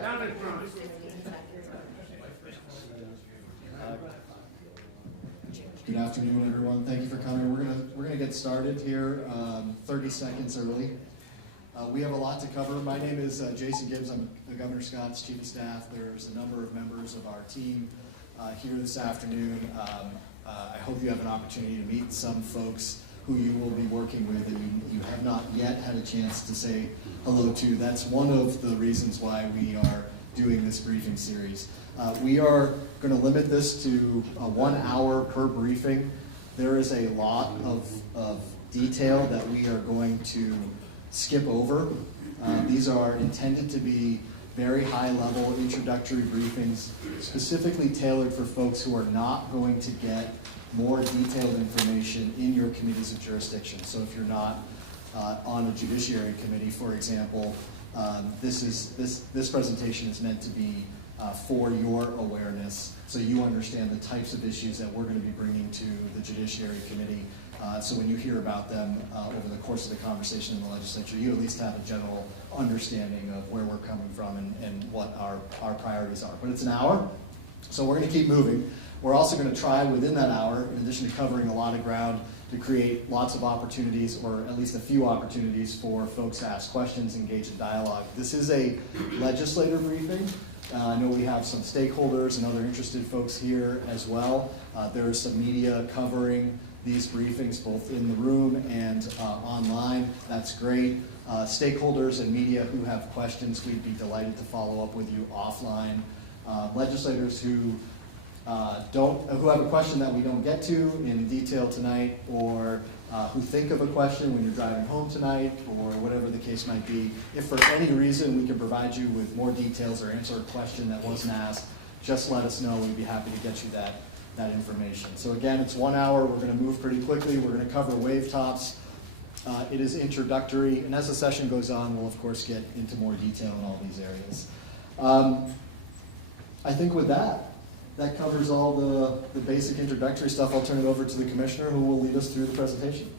Down in front. Good afternoon, everyone. Thank you for coming. We're gonna get started here 30 seconds early. We have a lot to cover. My name is Jason Gibbs. I'm Governor Scott's Chief of Staff. There's a number of members of our team here this afternoon. I hope you have an opportunity to meet some folks who you will be working with that you have not yet had a chance to say hello to. That's one of the reasons why we are doing this briefing series. We are going to limit this to 1 hour per briefing. There is a lot of detail that we are going to skip over. These are intended to be very high-level introductory briefings, specifically tailored for folks who are not going to get more detailed information in your committees of jurisdiction. So if you're not on a judiciary committee, for example, this presentation is meant to be for your awareness, so you understand the types of issues that we're going to be bringing to the Judiciary Committee. So when you hear about them over the course of the conversation in the legislature, you at least have a general understanding of where we're coming from and what our priorities are. But it's an hour, so we're going to keep moving. We're also going to try within that hour, in addition to covering a lot of ground, to create lots of opportunities, or at least a few opportunities for folks to ask questions, engage in dialogue. This is a legislator briefing. I know we have some stakeholders and other interested folks here as well. There is some media covering these briefings both in the room and online. That's great. Stakeholders and media who have questions, we'd be delighted to follow up with you offline. Legislators who have a question that we don't get to in detail tonight, or who think of a question when you're driving home tonight, or whatever the case might be. If for any reason we can provide you with more details or answer a question that wasn't asked, just let us know. We'd be happy to get you that information. So again, it's 1 hour. We're going to move pretty quickly. We're going to cover wave tops. It is introductory, and as the session goes on, we'll of course get into more detail in all these areas. I think with that covers all the basic introductory stuff. I'll turn it over to the Commissioner, who will lead us through the presentation.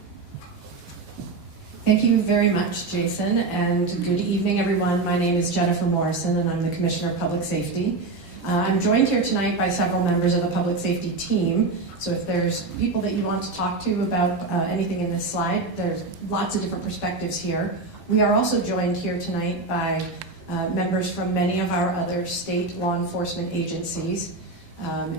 Thank you very much, Jason, and good evening, everyone. My name is Jennifer Morrison, and I'm the Commissioner of Public Safety. I'm joined here tonight by several members of the Public Safety team, so if there's people that you want to talk to about anything in this slide, there's lots of different perspectives here. We are also joined here tonight by members from many of our other state law enforcement agencies,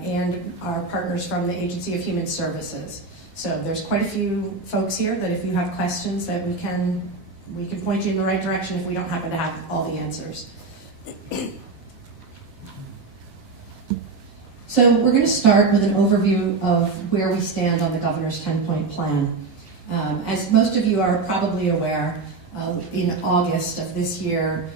and our partners from the Agency of Human Services. So there's quite a few folks here that if you have questions that we can point you in the right direction if we don't happen to have all the answers. So we're going to start with an overview of where we stand on the Governor's 10-point plan. As most of you are probably aware, in August of this year,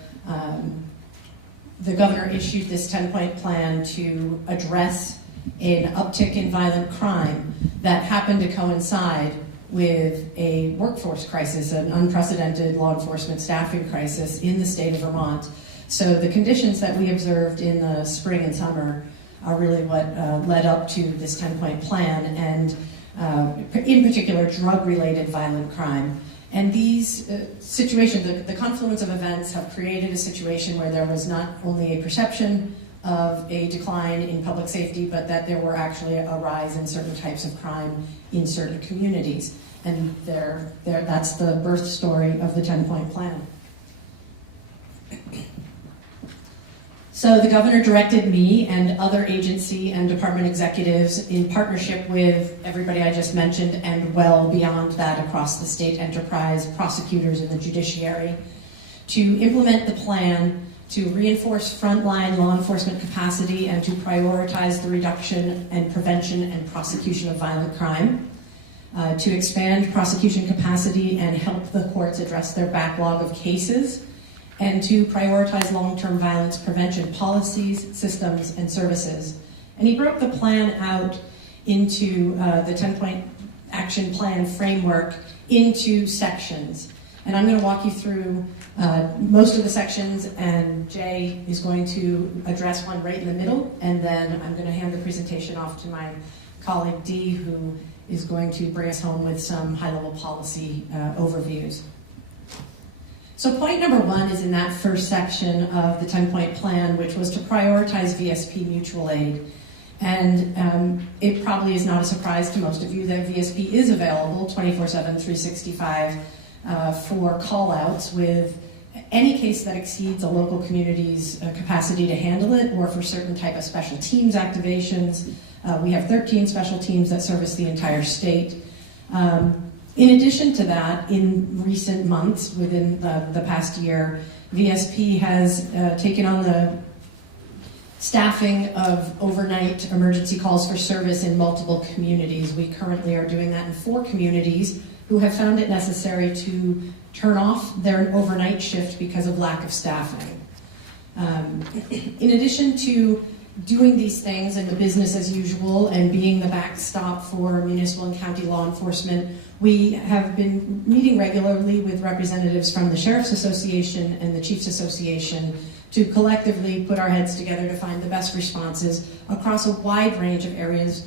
the Governor issued this 10-point plan to address an uptick in violent crime that happened to coincide with a workforce crisis, an unprecedented law enforcement staffing crisis in the state of Vermont. So the conditions that we observed in the spring and summer are really what led up to this 10-point plan, and in particular, drug-related violent crime. And these situations, the confluence of events have created a situation where there was not only a perception of a decline in public safety, but that there were actually a rise in certain types of crime in certain communities. And that's the birth story of the 10-point plan. So the Governor directed me and other agency and department executives, in partnership with everybody I just mentioned and well beyond that across the state enterprise, prosecutors and the judiciary, to implement the plan to reinforce frontline law enforcement capacity and to prioritize the reduction and prevention and prosecution of violent crime, to expand prosecution capacity and help the courts address their backlog of cases, and to prioritize long-term violence prevention policies, systems, and services. And he broke the plan out into the 10-point action plan framework into sections. And I'm going to walk you through most of the sections, and Jay is going to address one right in the middle, and then I'm going to hand the presentation off to my colleague Dee, who is going to bring us home with some high-level policy overviews. So point number one is in that first section of the 10-point plan, which was to prioritize VSP mutual aid. And it probably is not a surprise to most of you that VSP is available 24/7, 365 for call-outs with any case that exceeds a local community's capacity to handle it, or for certain type of special teams activations. We have 13 special teams that service the entire state. In addition to that, in recent months, within the past year, VSP has taken on the staffing of overnight emergency calls for service in multiple communities. We currently are doing that in 4 communities who have found it necessary to turn off their overnight shift because of lack of staffing. In addition to doing these things and the business as usual and being the backstop for municipal and county law enforcement, we have been meeting regularly with representatives from the Sheriff's Association and the Chiefs Association to collectively put our heads together to find the best responses across a wide range of areas,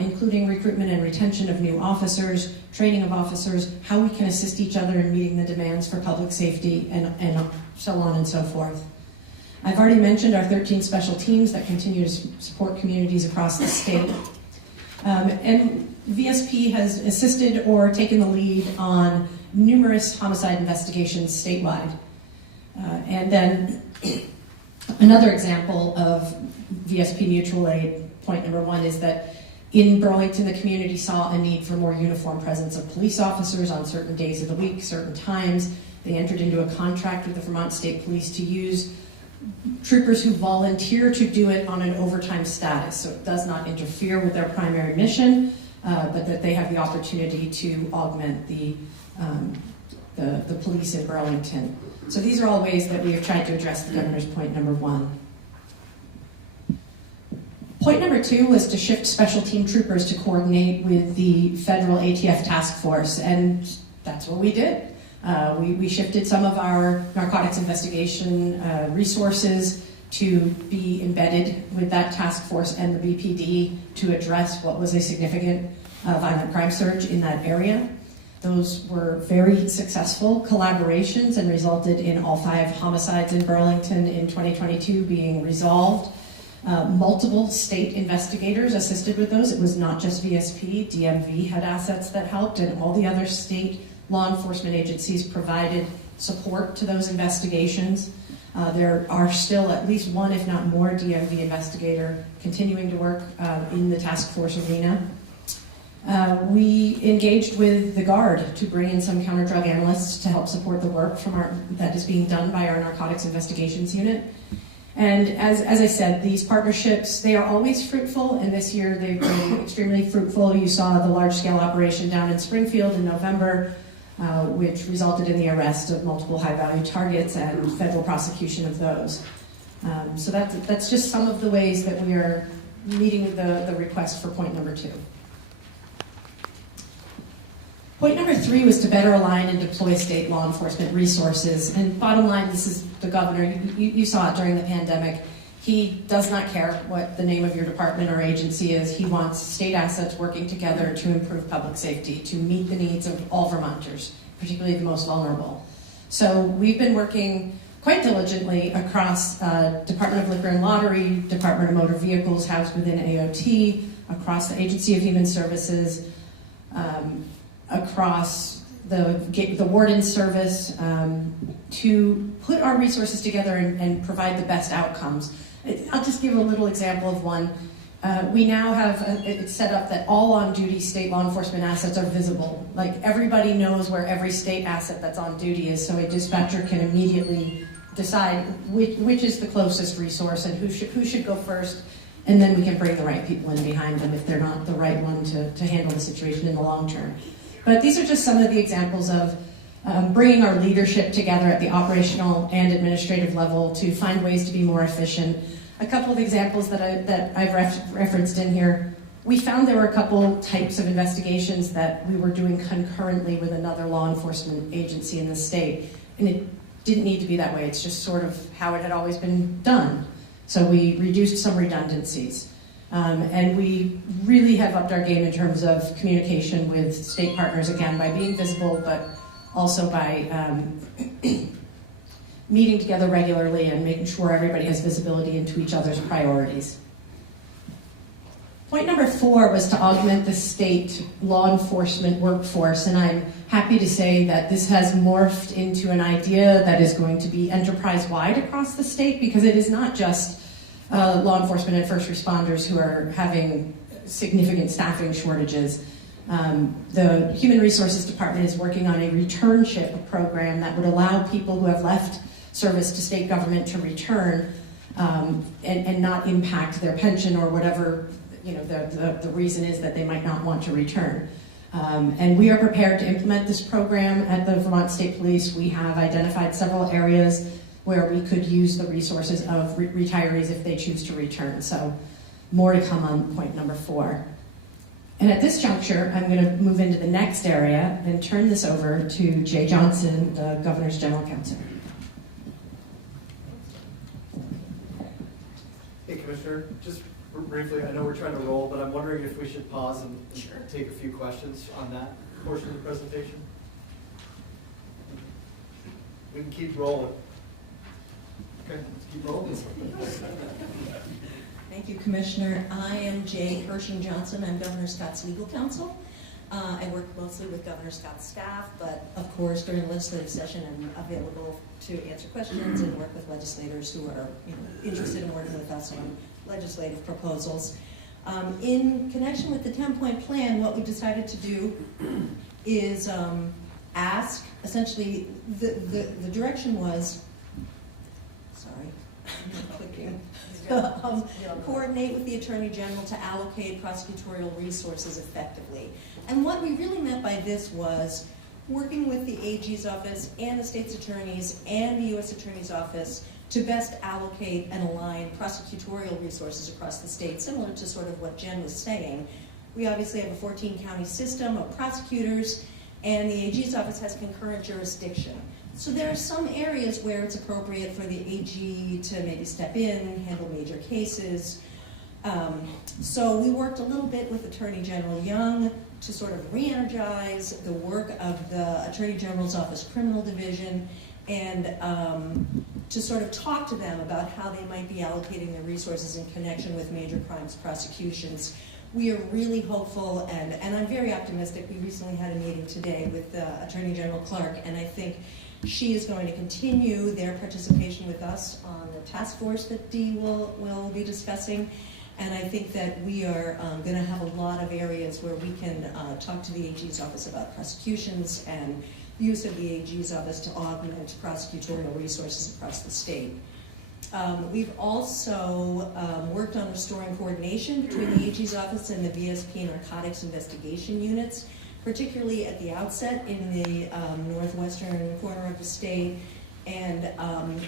including recruitment and retention of new officers, training of officers, how we can assist each other in meeting the demands for public safety, and so on and so forth. I've already mentioned our 13 special teams that continue to support communities across the state. And VSP has assisted or taken the lead on numerous homicide investigations statewide. And then another example of VSP mutual aid, point number one, is that in Burlington, the community saw a need for more uniform presence of police officers on certain days of the week, certain times. They entered into a contract with the Vermont State Police to use troopers who volunteer to do it on an overtime status, so it does not interfere with their primary mission, but that they have the opportunity to augment the police in Burlington. So these are all ways that we have tried to address the governor's point number one. Point number two was to shift special team troopers to coordinate with the federal ATF task force, and that's what we did. We shifted some of our narcotics investigation resources to be embedded with that task force and the BPD to address what was a significant violent crime surge in that area. Those were very successful collaborations and resulted in all 5 homicides in Burlington in 2022 being resolved. Multiple state investigators assisted with those. It was not just VSP. DMV had assets that helped, and all the other state law enforcement agencies provided support to those investigations. There are still at least one, if not more, DMV investigator continuing to work in the task force arena. We engaged with the Guard to bring in some counter-drug analysts to help support the work that is being done by our narcotics investigations unit. And as I said, these partnerships, they are always fruitful, and this year they've been extremely fruitful. You saw the large-scale operation down in Springfield in November, which resulted in the arrest of multiple high-value targets and federal prosecution of those. So that's just some of the ways that we are meeting the request for point number two. Point number three was to better align and deploy state law enforcement resources. And bottom line, this is the governor. You saw it during the pandemic. He does not care what the name of your department or agency is. He wants state assets working together to improve public safety, to meet the needs of all Vermonters, particularly the most vulnerable. So we've been working quite diligently across Department of Liquor and Lottery, Department of Motor Vehicles housed within AOT, across the Agency of Human Services, across the Warden Service, to put our resources together and provide the best outcomes. I'll just give a little example of one. We now have it set up that all on-duty state law enforcement assets are visible. Like, everybody knows where every state asset that's on duty is, so a dispatcher can immediately decide which is the closest resource and who should go first, and then we can bring the right people in behind them if they're not the right one to handle the situation in the long term. But these are just some of the examples of bringing our leadership together at the operational and administrative level to find ways to be more efficient. A couple of examples that I've referenced in here. We found there were a couple types of investigations that we were doing concurrently with another law enforcement agency in the state, and it didn't need to be that way. It's just sort of how it had always been done. So we reduced some redundancies. And we really have upped our game in terms of communication with state partners, again, by being visible, but also by meeting together regularly and making sure everybody has visibility into each other's priorities. Point number 4 was to augment the state law enforcement workforce, and I'm happy to say that this has morphed into an idea that is going to be enterprise-wide across the state, because it is not just law enforcement and first responders who are having significant staffing shortages. The Human Resources Department is working on a returnship program that would allow people who have left service to state government to return and not impact their pension or whatever the reason is that they might not want to return. And we are prepared to implement this program at the Vermont State Police. We have identified several areas where we could use the resources of retirees if they choose to return. So more to come on point number 4. And at this juncture, I'm going to move into the next area and turn this over to Jay Johnson, the Governor's General Counsel. Hey, Commissioner, just briefly, I know we're trying to roll, but I'm wondering if we should pause and take a few questions on that portion of the presentation. We can keep rolling. Okay, let's keep rolling. Thank you, Commissioner. I am Jay Hershing-Johnson. I'm Governor Scott's legal counsel. I work closely with Governor Scott's staff, but of course, during the legislative session, I'm available to answer questions and work with legislators who are interested in working with us on legislative proposals. In connection with the 10-point plan, what we decided to do is ask, essentially, the direction was, sorry, I'm not clicking, coordinate with the Attorney General to allocate prosecutorial resources effectively. And what we really meant by this was working with the AG's office and the state's attorneys and the U.S. Attorney's Office to best allocate and align prosecutorial resources across the state, similar to sort of what Jen was saying. We obviously have a 14-county system of prosecutors, and the AG's office has concurrent jurisdiction. So there are some areas where it's appropriate for the AG to maybe step in, handle major cases. So we worked a little bit with Attorney General Young to sort of re-energize the work of the Attorney General's Office Criminal Division and to sort of talk to them about how they might be allocating their resources in connection with major crimes prosecutions. We are really hopeful, and I'm very optimistic. We recently had a meeting today with Attorney General Clark, and I think she is going to continue their participation with us on the task force that Dee will be discussing. And I think that we are going to have a lot of areas where we can talk to the AG's office about prosecutions and use of the AG's office to augment prosecutorial resources across the state. We've also worked on restoring coordination between the AG's office and the VSP narcotics investigation units, particularly at the outset in the northwestern corner of the state. And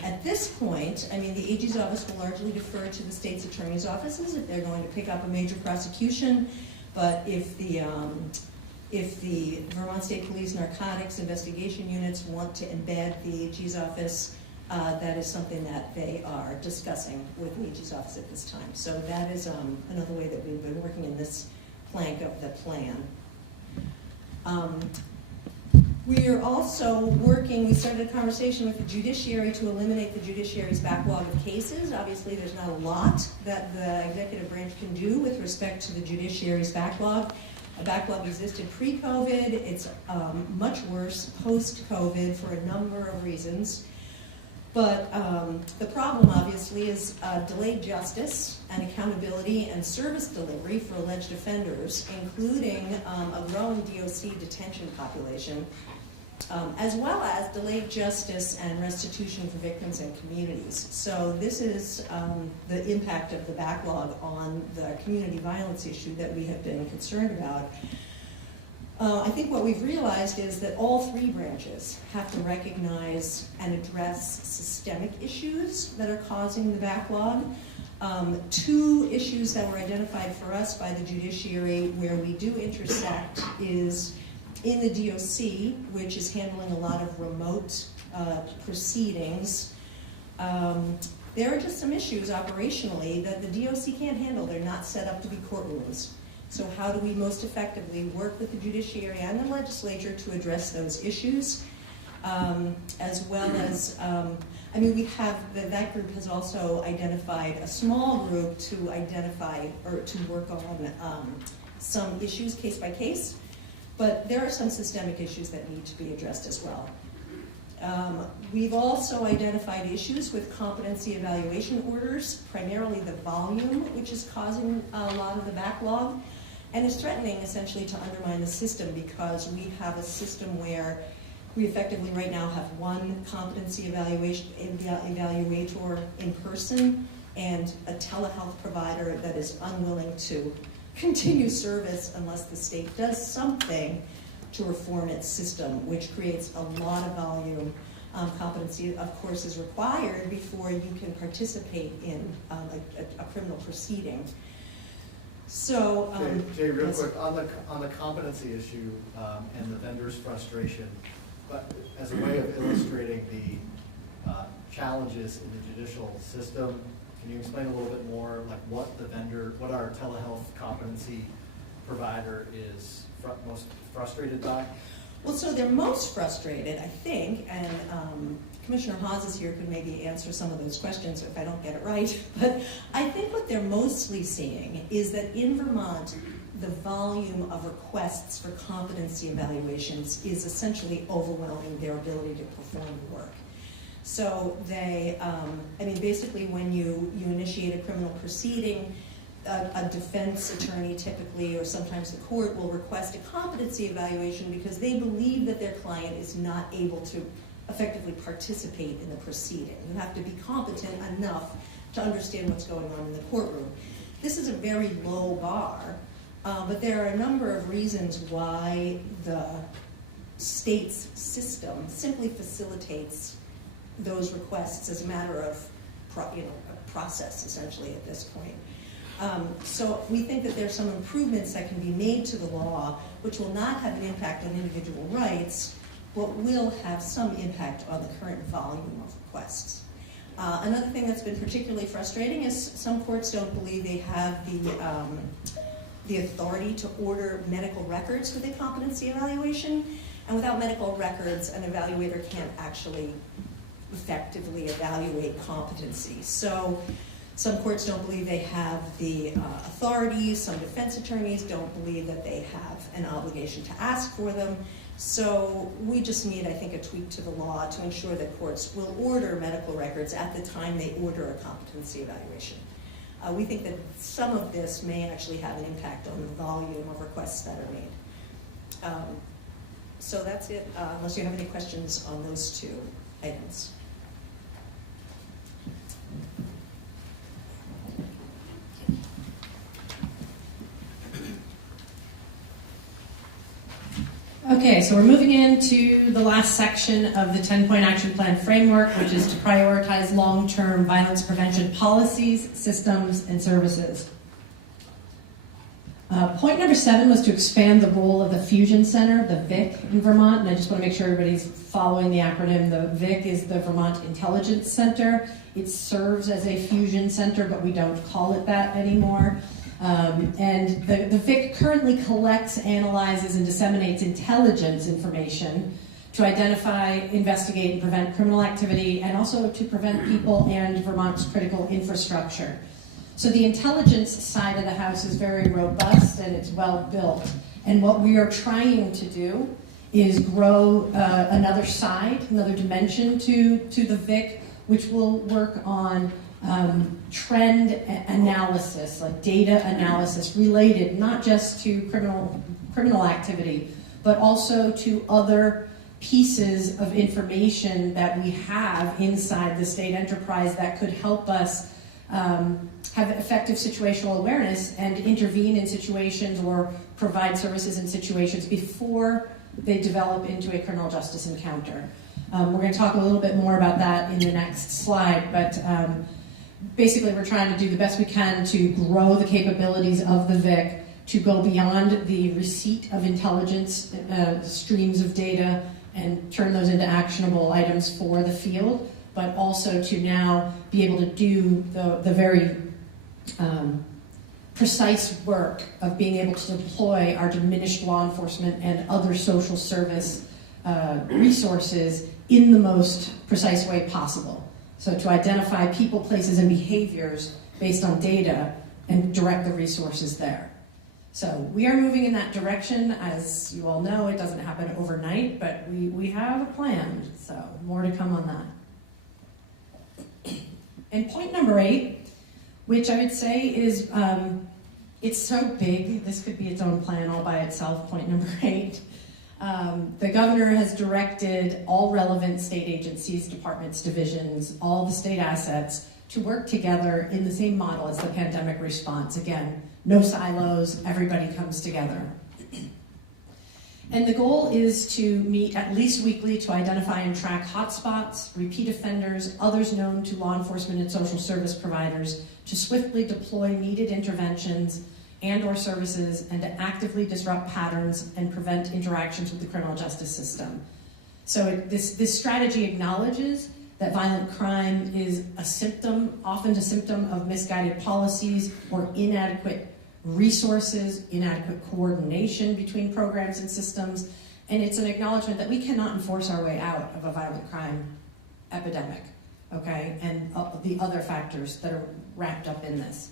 at this point, I mean, the AG's office will largely defer to the state's attorney's offices if they're going to pick up a major prosecution. But if the Vermont State Police narcotics investigation units want to embed the AG's office, that is something that they are discussing with the AG's office at this time. So that is another way that we've been working in this plank of the plan. We are also working, we started a conversation with the judiciary to eliminate the judiciary's backlog of cases. Obviously, there's not a lot that the executive branch can do with respect to the judiciary's backlog. A backlog existed pre-COVID. It's much worse post-COVID for a number of reasons. But the problem, obviously, is delayed justice and accountability and service delivery for alleged offenders, including a growing DOC detention population, as well as delayed justice and restitution for victims and communities. So this is the impact of the backlog on the community violence issue that we have been concerned about. I think what we've realized is that all three branches have to recognize and address systemic issues that are causing the backlog. Two issues that were identified for us by the judiciary where we do intersect is in the DOC, which is handling a lot of remote proceedings. There are just some issues operationally that the DOC can't handle. They're not set up to be courtrooms. So how do we most effectively work with the judiciary and the legislature to address those issues? as well as, I mean, we have, that group has also identified a small group to identify or to work on some issues case by case, but there are some systemic issues that need to be addressed as well. We've also identified issues with competency evaluation orders, primarily the volume, which is causing a lot of the backlog, and is threatening essentially to undermine the system because we have a system where we effectively right now have one competency evaluator in person and a telehealth provider that is unwilling to continue service unless the state does something to reform its system, which creates a lot of volume. Competency, of course, is required before you can participate in a criminal proceeding. So, Jay, real yes. quick, on the competency issue and the vendor's frustration, but as a way of illustrating the challenges in the judicial system, can you explain a little bit more, like what our telehealth competency provider is most frustrated by? Well, so they're most frustrated, I think, and Commissioner Haas is here, could maybe answer some of those questions if I don't get it right, but I think what they're mostly seeing is that in Vermont, the volume of requests for competency evaluations is essentially overwhelming their ability to perform the work. So they, I mean, basically when you initiate a criminal proceeding, a defense attorney typically, or sometimes the court, will request a competency evaluation because they believe that their client is not able to effectively participate in the proceeding. You have to be competent enough to understand what's going on in the courtroom. This is a very low bar, but there are a number of reasons why the state's system simply facilitates those requests as a matter of a process, essentially, at this point. So we think that there's some improvements that can be made to the law, which will not have an impact on individual rights, but will have some impact on the current volume of requests. Another thing that's been particularly frustrating is some courts don't believe they have the authority to order medical records with a competency evaluation, and without medical records, an evaluator can't actually effectively evaluate competency. So some courts don't believe they have the authorities, some defense attorneys don't believe that they have an obligation to ask for them. So we just need, I think, a tweak to the law to ensure that courts will order medical records at the time they order a competency evaluation. We think that some of this may actually have an impact on the volume of requests that are made. So that's it, unless you have any questions on those two items. Okay, so we're moving into the last section of the 10-point action plan framework, which is to prioritize long-term violence prevention policies, systems, and services. Point number 7 was to expand the role of the Fusion Center, the VIC, in Vermont, and I just want to make sure everybody's following the acronym. The VIC is the Vermont Intelligence Center. It serves as a fusion center, but we don't call it that anymore. And the VIC currently collects, analyzes, and disseminates intelligence information to identify, investigate, and prevent criminal activity, and also to prevent people and Vermont's critical infrastructure. So the intelligence side of the house is very robust and it's well built. And what we are trying to do is grow another side, another dimension to the VIC, which will work on trend analysis, like data analysis related not just to criminal activity, but also to other pieces of information that we have inside the state enterprise that could help us have effective situational awareness and intervene in situations or provide services in situations before they develop into a criminal justice encounter. We're going to talk a little bit more about that in the next slide, but basically we're trying to do the best we can to grow the capabilities of the VIC, to go beyond the receipt of intelligence streams of data and turn those into actionable items for the field, but also to now be able to do the very precise work of being able to deploy our diminished law enforcement and other social service resources in the most precise way possible. So to identify people, places, and behaviors based on data and direct the resources there. So we are moving in that direction. As you all know, it doesn't happen overnight, but we have a plan. So more to come on that. And point number 8, which I would say is, it's so big, this could be its own plan all by itself, point number 8. The governor has directed all relevant state agencies, departments, divisions, all the state assets to work together in the same model as the pandemic response. Again, no silos, everybody comes together. And the goal is to meet at least weekly to identify and track hotspots, repeat offenders, others known to law enforcement and social service providers, to swiftly deploy needed interventions and/or services, and to actively disrupt patterns and prevent interactions with the criminal justice system. So this strategy acknowledges that violent crime is a symptom, often a symptom of misguided policies or inadequate resources, inadequate coordination between programs and systems, and it's an acknowledgement that we cannot enforce our way out of a violent crime epidemic, okay, and the other factors that are wrapped up in this.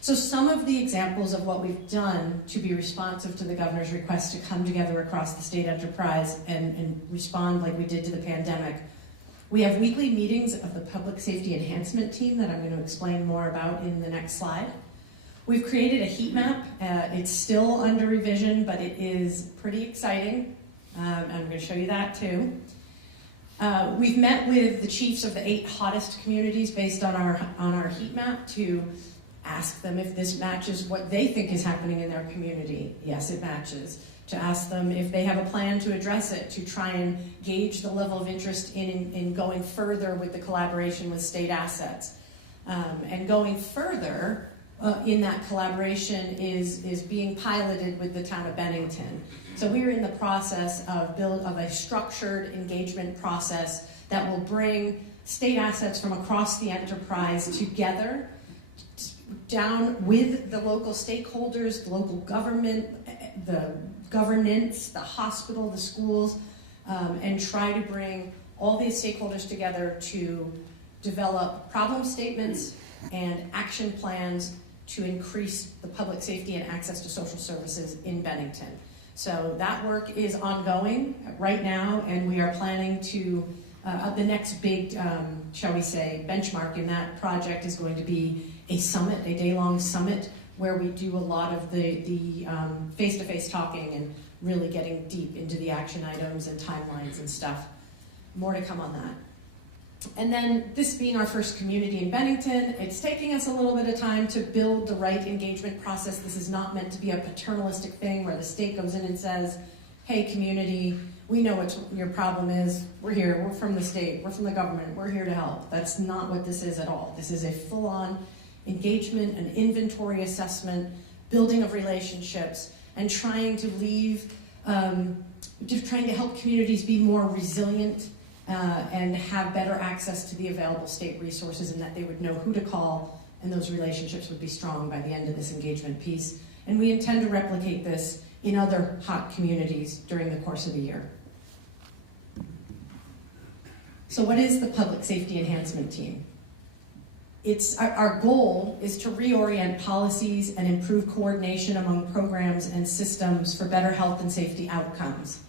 So some of the examples of what we've done to be responsive to the governor's request to come together across the state enterprise and respond like we did to the pandemic. We have weekly meetings of the Public Safety Enhancement Team that I'm going to explain more about in the next slide. We've created a heat map. It's still under revision, but it is pretty exciting. I'm going to show you that too. We've met with the chiefs of the 8 hottest communities based on our heat map to ask them if this matches what they think is happening in their community. Yes, it matches. To ask them if they have a plan to address it, to try and gauge the level of interest in going further with the collaboration with state assets. And going further in that collaboration is being piloted with the town of Bennington. So we're in the process of a structured engagement process that will bring state assets from across the enterprise together, down with the local stakeholders, the local government, the governance, the hospital, the schools, and try to bring all these stakeholders together to develop problem statements and action plans to increase the public safety and access to social services in Bennington. So that work is ongoing right now, and we are planning to, the next big, shall we say, benchmark in that project is going to be a summit, a day-long summit, where we do a lot of the face-to-face talking and really getting deep into the action items and timelines and stuff. More to come on that. And then this being our first community in Bennington, it's taking us a little bit of time to build the right engagement process. This is not meant to be a paternalistic thing where the state goes in and says, hey community, we know what your problem is, we're here, we're from the state, we're from the government, we're here to help. That's not what this is at all. This is a full-on engagement, an inventory assessment, building of relationships, and trying to trying to help communities be more resilient and have better access to the available state resources, and that they would know who to call, and those relationships would be strong by the end of this engagement piece. And we intend to replicate this in other hot communities during the course of the year. So what is the Public Safety Enhancement Team? Our goal is to reorient policies and improve coordination among programs and systems for better health and safety outcomes.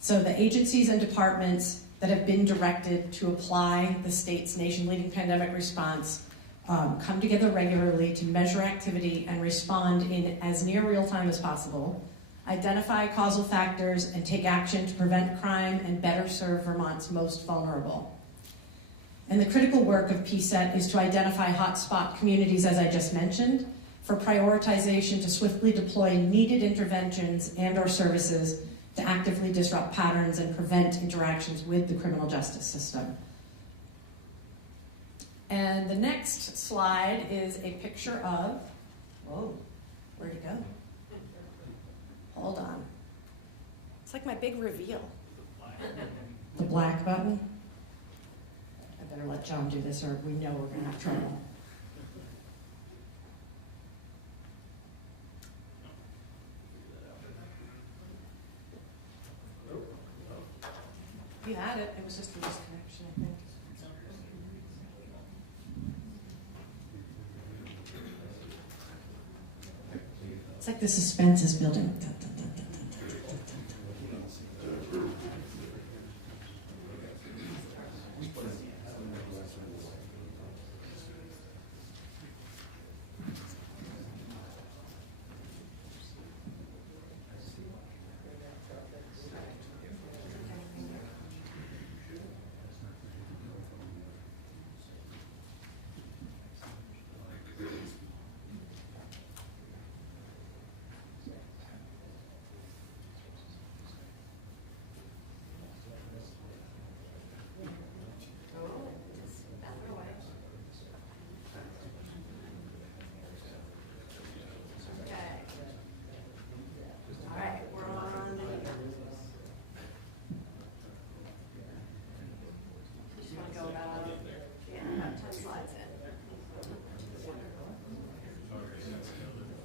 So the agencies and departments that have been directed to apply the state's nation-leading pandemic response come together regularly to measure activity and respond in as near real time as possible, identify causal factors, and take action to prevent crime and better serve Vermont's most vulnerable. And the critical work of PSET is to identify hotspot communities, as I just mentioned, for prioritization to swiftly deploy needed interventions and/or services to actively disrupt patterns and prevent interactions with the criminal justice system. And the next slide is a picture of, whoa, where'd it go? Hold on. It's like my big reveal. The black button. I better let John do this or we know we're gonna have trouble. Yeah. had it. It was just a disconnection, I think. It's like the suspense is building.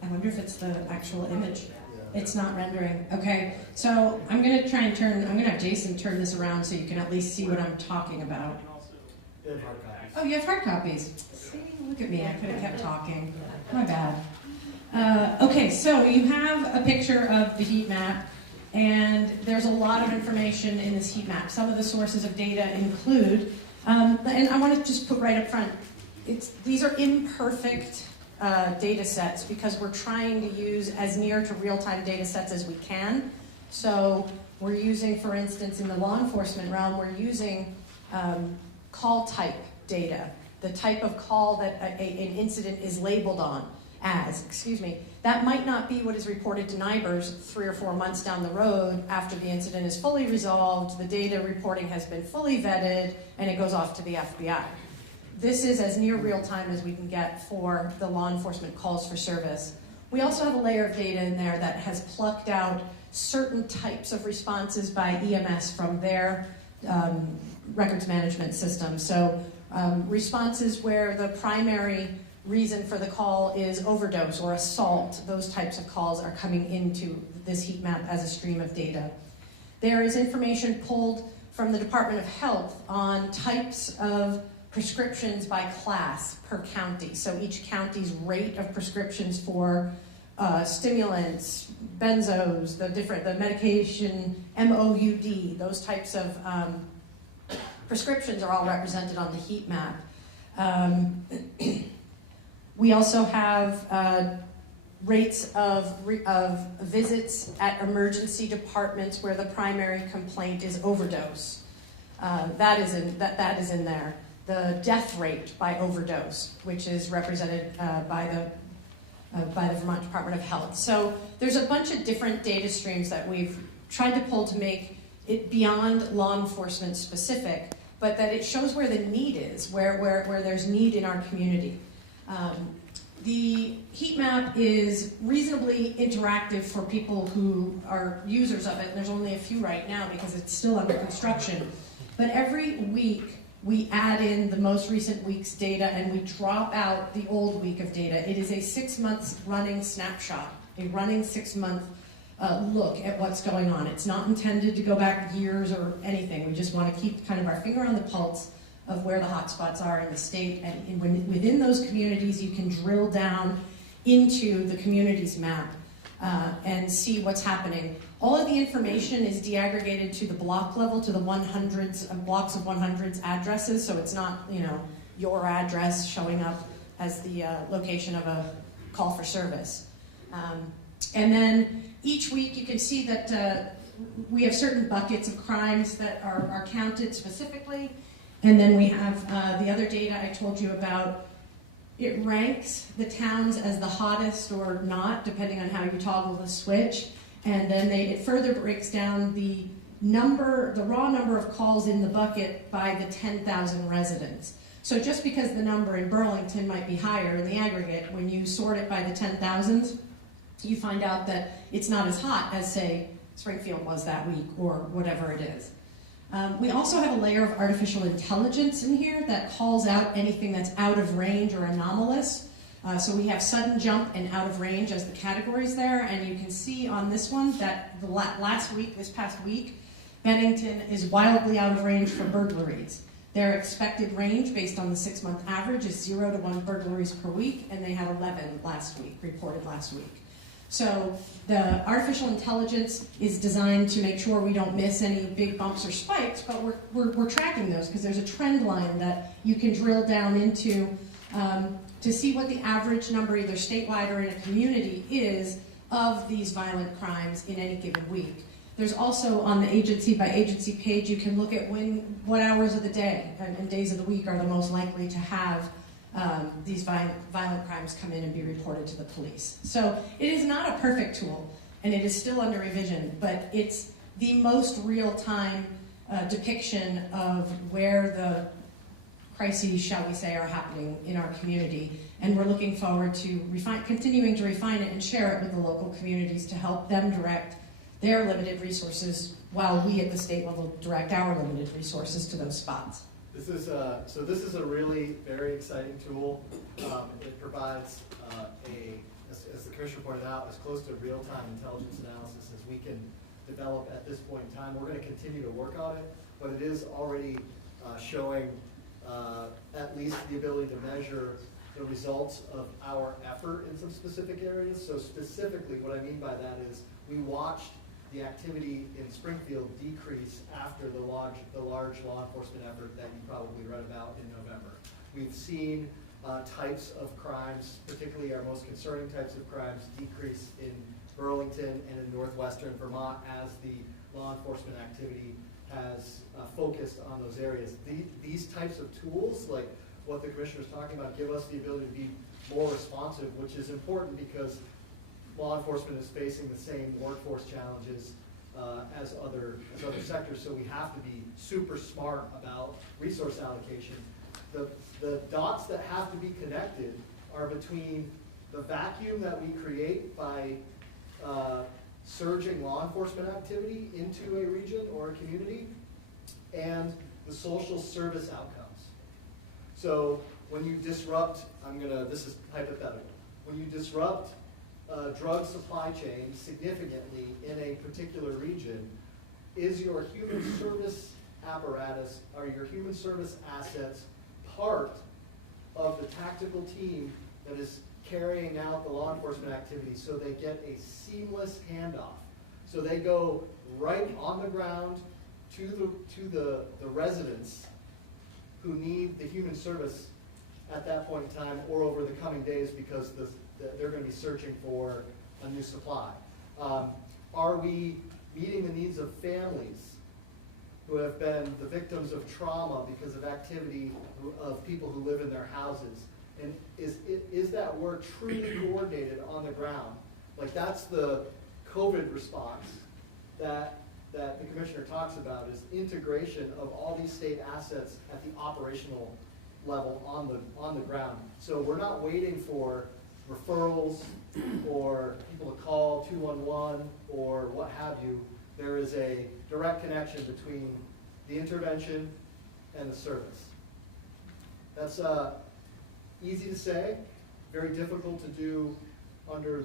I wonder if it's the actual image. It's not rendering. Okay, so I'm going to I'm going to have Jason turn this around so you can at least see what I'm talking about. They have hard copies. Oh, you have hard copies. See, look at me. I could have kept talking. My bad. Okay, so you have a picture of the heat map, and there's a lot of information in this heat map. Some of the sources of data include, and I want to just put right up front, these are imperfect data sets because we're trying to use as near to real-time data sets as we can. So we're using, for instance, in the law enforcement realm, we're using call type data, the type of call that an incident is labeled that might not be what is reported to NIBRS 3 or 4 months down the road after the incident is fully resolved, the data reporting has been fully vetted, and it goes off to the FBI. This is as near real time as we can get for the law enforcement calls for service. We also have a layer of data in there that has plucked out certain types of responses by EMS from their records management system. So responses where the primary reason for the call is overdose or assault, those types of calls are coming into this heat map as a stream of data. There is information pulled from the Department of Health on types of prescriptions by class per county. So each county's rate of prescriptions for stimulants, benzos, the medication, MOUD, those types of prescriptions are all represented on the heat map. We also have rates of visits at emergency departments where the primary complaint is overdose. That is in there. The death rate by overdose, which is represented by the Vermont Department of Health. So there's a bunch of different data streams that we've tried to pull to make it beyond law enforcement specific, but that it shows where the need is, where there's need in our community. The heat map is reasonably interactive for people who are users of it, and there's only a few right now because it's still under construction. But every week, we add in the most recent week's data and we drop out the old week of data. It is a 6 months running snapshot, a running 6 month look at what's going on. It's not intended to go back years or anything. We just want to keep kind of our finger on the pulse of where the hotspots are in the state. And within those communities, you can drill down into the community's map and see what's happening. All of the information is deaggregated to the block level, to the blocks of 100s addresses, so it's not, your address showing up as the location of a call for service. And then each week you can see that we have certain buckets of crimes that are counted specifically, and then we have the other data I told you about. It ranks the towns as the hottest or not, depending on how you toggle the switch. And then it further breaks down the raw number of calls in the bucket by the 10,000 residents. So just because the number in Burlington might be higher in the aggregate, when you sort it by the 10,000s, you find out that it's not as hot as, say, Springfield was that week or whatever it is. We also have a layer of artificial intelligence in here that calls out anything that's out of range or anomalous. So we have sudden jump and out of range as the categories there, and you can see on this one that this past week, Bennington is wildly out of range for burglaries. Their expected range, based on the 6-month average, is 0 to 1 burglaries per week, and they had 11 last week, reported last week. So the artificial intelligence is designed to make sure we don't miss any big bumps or spikes, but we're tracking those because there's a trend line that you can drill down into to see what the average number, either statewide or in a community, is of these violent crimes in any given week. There's also, on the agency by agency page, you can look at what hours of the day and days of the week are the most likely to have these violent crimes come in and be reported to the police. So it is not a perfect tool, and it is still under revision, but it's the most real-time depiction of where the crises, shall we say, are happening in our community. And we're looking forward to continuing to refine it and share it with the local communities to help them direct their limited resources while we at the state level direct our limited resources to those spots. This is a really very exciting tool. It provides as the commissioner pointed out, as close to real-time intelligence analysis as we can develop at this point in time. We're going to continue to work on it, but it is already showing at least the ability to measure the results of our effort in some specific areas. So specifically, what I mean by that is we watched the activity in Springfield decrease after the large law enforcement effort that you probably read about in November. We've seen types of crimes, particularly our most concerning types of crimes, decrease in Burlington and in northwestern Vermont as the law enforcement activity has focused on those areas. These types of tools, like what the commissioner is talking about, give us the ability to be more responsive, which is important because law enforcement is facing the same workforce challenges as other sectors, so we have to be super smart about resource allocation. The dots that have to be connected are between the vacuum that we create by surging law enforcement activity into a region or a community and the social service outcomes. So when you disrupt, this is hypothetical, when you disrupt drug supply chain significantly in a particular region, is your human service apparatus, are your human service assets part of the tactical team that is carrying out the law enforcement activity so they get a seamless handoff? So they go right on the ground to the residents who need the human service at that point in time or over the coming days because they're going to be searching for a new supply. Are we meeting the needs of families who have been the victims of trauma because of activity of people who live in their houses? And is that work truly coordinated on the ground? Like, that's the COVID response that the commissioner talks about, is integration of all these state assets at the operational level on the ground. So we're not waiting for referrals or people to call 211 or what have you. There is a direct connection between the intervention and the service. That's easy to say, very difficult to do under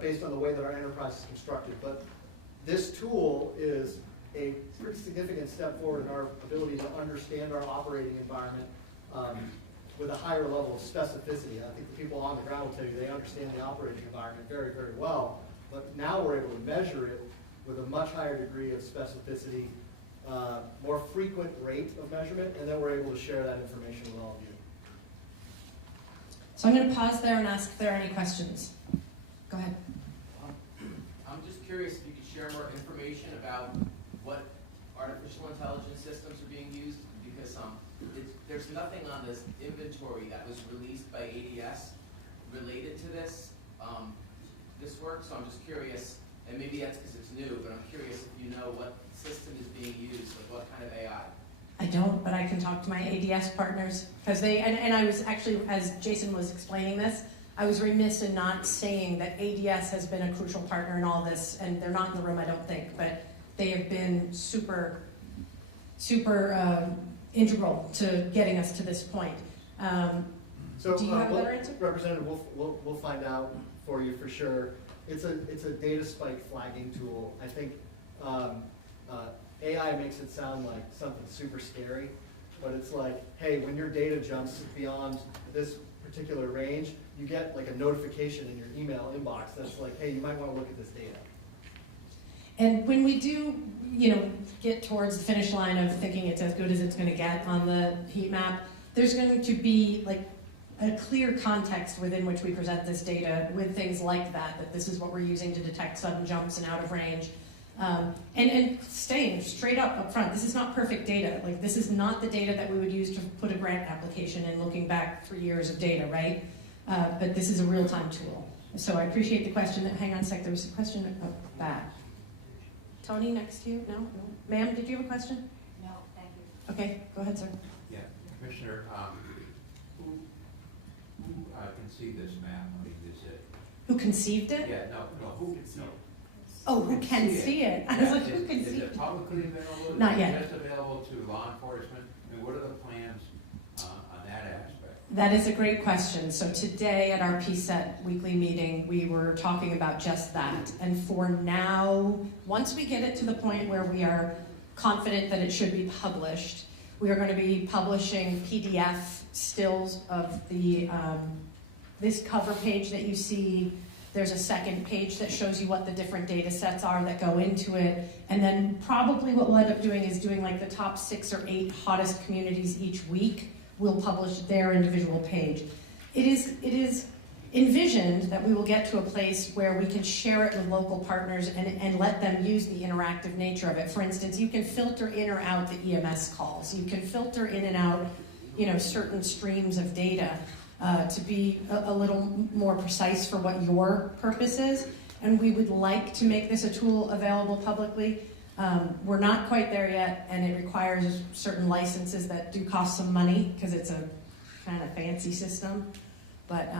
based on the way that our enterprise is constructed. But this tool is a pretty significant step forward in our ability to understand our operating environment with a higher level of specificity. I think the people on the ground will tell you they understand the operating environment very, very well. But now we're able to measure it with a much higher degree of specificity, more frequent rate of measurement, and then we're able to share that information with all of you. So I'm going to pause there and ask if there are any questions. Go ahead. I'm just curious if you could share more information about what artificial intelligence systems are being used, because there's nothing on this inventory that was released by ADS related to this work, so I'm just curious, and maybe that's because it's new, but I'm curious if you know what system is being used, like what kind of AI. I don't, but I can talk to my ADS partners, because and I was actually, as Jason was explaining this, I was remiss in not saying that ADS has been a crucial partner in all this, and they're not in the room, I don't think, but they have been super integral to getting us to this point. So, do you have a better answer? Representative, we'll find out for you for sure. It's a data spike flagging tool. I think AI makes it sound like something super scary, but it's like, hey, when your data jumps beyond this particular range, you get like a notification in your email inbox that's like, hey, you might want to look at this data. And when we do, you know, get towards the finish line of thinking it's as good as it's going to get on the heat map, there's going to be like a clear context within which we present this data with things like that this is what we're using to detect sudden jumps and out of range. And staying straight up front, this is not perfect data. Like, this is not the data that we would use to put a grant application in looking back 3 years of data, right? But this is a real-time tool. So I appreciate the question. Hang on a sec, there was a question about that. Tony, next to you? No? Ma'am, did you have a question? No, thank you. Okay, go ahead, sir. Yeah, Commissioner, who can see this map? I mean, is it? Who conceived it? Yeah, no, who can see it? Oh, who can see it? I was like, who can Is see it it? publicly available? Not Is it yet. just available to law enforcement? I mean, what are the plans on that aspect? That is a great question. So today at our PSET weekly meeting, we were talking about just that. And for now, once we get it to the point where we are confident that it should be published, we are going to be publishing PDF stills of the this cover page that you see. There's a second page that shows you what the different data sets are that go into it. And then probably what we'll end up doing is doing like the top 6 or 8 hottest communities each week. We'll publish their individual page. It is envisioned that we will get to a place where we can share it with local partners and let them use the interactive nature of it. For instance, you can filter in or out the EMS calls. You can filter in and out, you know, certain streams of data to be a little more precise for what your purpose is. And we would like to make this a tool available publicly. We're not quite there yet, and it requires certain licenses that do cost some money because it's a kind of fancy system. But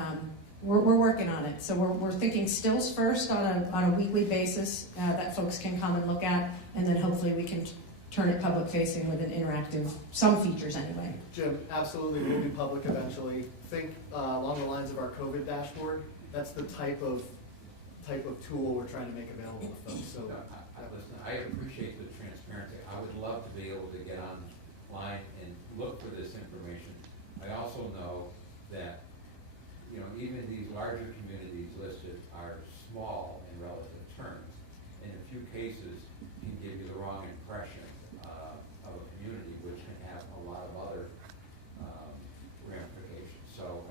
we're working on it. So we're thinking stills first on a weekly basis that folks can come and look at, and then hopefully we can turn it public facing with an interactive, some features anyway. Jim, absolutely will be public eventually. Think along the lines of our COVID dashboard. That's the type of tool we're trying to make available to folks. So Listen, I appreciate the transparency. I would love to be able to get online and look for this information. I also know that, you know, even these larger communities listed are small in relative terms. In a few cases, can give you the wrong impression of a community, which can have a lot of other ramifications. So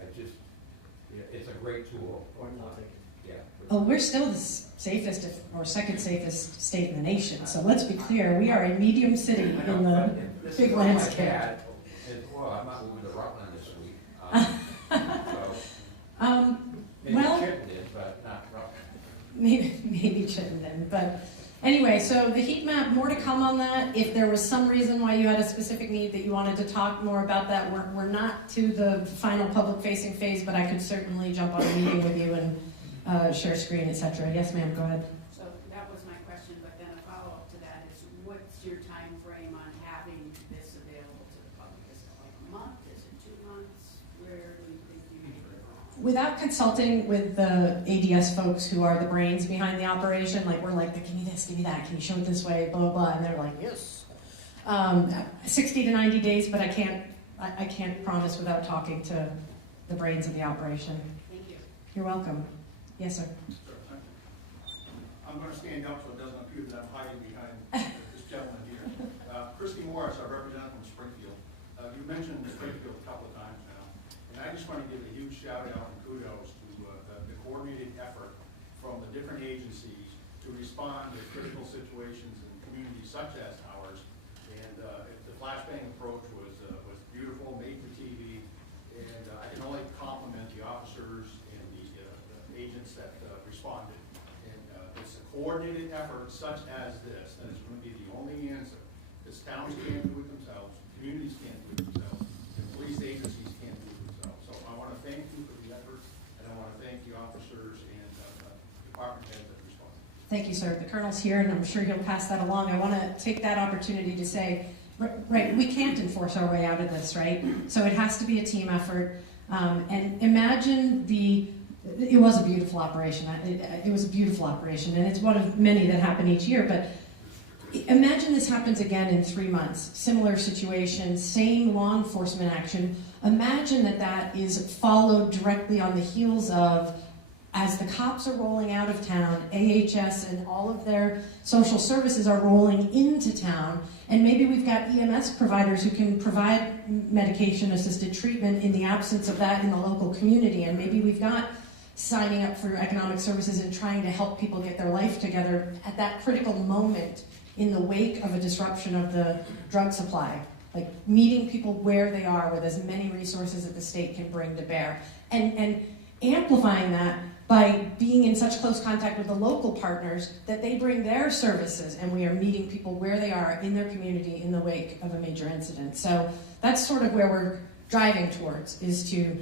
it's a great tool. Yeah. Oh, we're still the safest or second safest state in the nation. So let's be clear, we are a medium city in the big landscape. Well, I'm not moving to Rutland this week. Maybe Well, Chittenden, but not Rutland. maybe Chittenden, but anyway, so the heat map, more to come on that. If there was some reason why you had a specific need that you wanted to talk more about that, we're not to the final public-facing phase, but I could certainly jump on a meeting with you and share screen, etc. Yes, ma'am, go ahead. So that was my question, but then a follow-up to that is, what's your time frame on having this available to the public? Is it like a month? Is it 2 months? Where do you think you need it? Without consulting with the ADS folks who are the brains behind the operation, like we're like, give me this, give me that, can you show it this way, blah, blah, blah, and they're like, yes. 60 to 90 days, but I can't promise without talking to the brains of the operation. Thank you. You're welcome. Yes, sir. I'm going to stand up so it doesn't appear that I'm hiding behind this gentleman here. Christy Morris, our representative from Springfield. You mentioned Springfield a couple of times now, and I just want to give a huge shout out and kudos to the coordinated effort from the different agencies to respond to critical situations in communities such as ours. And the flashbang approach was beautiful, made for TV, and I can only compliment the officers and the agents that responded. And it's a coordinated effort such as this that is going to be the only answer. Because towns can't do it themselves, communities can't do it themselves, and police agencies can't do it themselves. So I want to thank you for the effort, and I want to thank the officers and department heads that responded. Thank you, sir. The colonel's here, and I'm sure he'll pass that along. I want to take that opportunity to say, right, we can't enforce our way out of this, right? So it has to be a team effort. And imagine it was a beautiful operation. It was a beautiful operation, and it's one of many that happen each year. But Imagine this happens again in 3 months. Similar situation, same law enforcement action. Imagine that that is followed directly on the heels of, as the cops are rolling out of town, AHS and all of their social services are rolling into town, and maybe we've got EMS providers who can provide medication-assisted treatment in the absence of that in the local community, and maybe we've got signing up for economic services and trying to help people get their life together at that critical moment in the wake of a disruption of the drug supply. Like meeting people where they are with as many resources that the state can bring to bear. And amplifying that by being in such close contact with the local partners that they bring their services and we are meeting people where they are in their community in the wake of a major incident. So that's sort of where we're driving towards, is to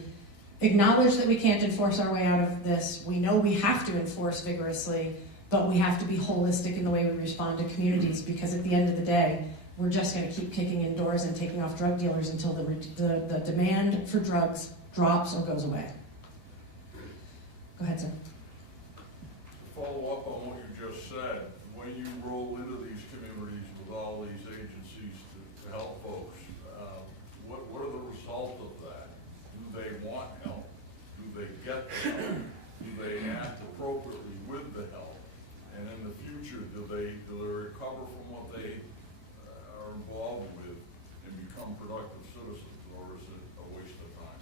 acknowledge that we can't enforce our way out of this. We know we have to enforce vigorously, but we have to be holistic in the way we respond to communities, because at the end of the day, we're just going to keep kicking in doors and taking off drug dealers until the demand for drugs drops or goes away. Go ahead, sir. To follow up on what you just said, when you roll into these communities with all these agencies to help folks, what are the results of that? Do they want help? Do they get the help? Do they act appropriately with the help? And in the future, do they recover from what they are involved with and become productive citizens, or is it a waste of time?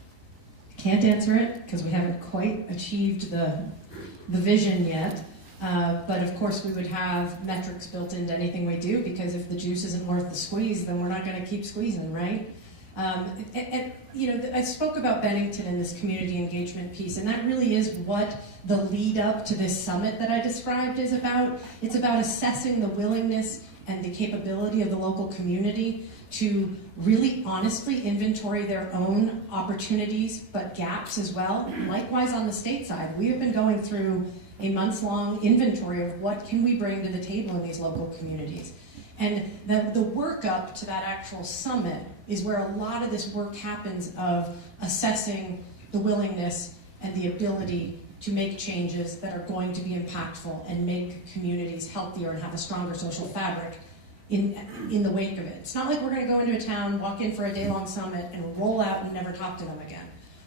Can't answer it because we haven't quite achieved the vision yet. But of course, we would have metrics built into anything we do, because if the juice isn't worth the squeeze, then we're not going to keep squeezing, right? You know, I spoke about Bennington and this community engagement piece, and that really is what the lead up to this summit that I described is about. It's about assessing the willingness and the capability of the local community to really honestly inventory their own opportunities, but gaps as well. Likewise on the state side, we have been going through a months-long inventory of what can we bring to the table in these local communities. And the work up to that actual summit is where a lot of this work happens, of assessing the willingness and the ability to make changes that are going to be impactful and make communities healthier and have a stronger social fabric in the wake of it. It's not like we're going to go into a town, walk in for a day-long summit, and roll out and never talk to them again.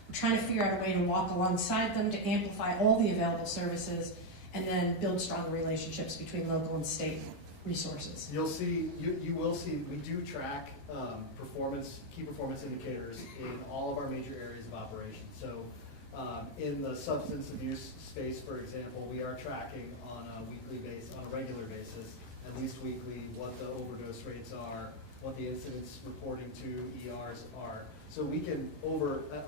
We're trying to figure out a way to walk alongside them, to amplify all the available services, and then build stronger relationships between local and state resources. You'll see, you will see, we do track key performance indicators in all of our major areas of operation. So in the substance abuse space, for example, we are tracking on a regular basis, at least weekly, what the overdose rates are, what the incidents reporting to ERs are. So we can,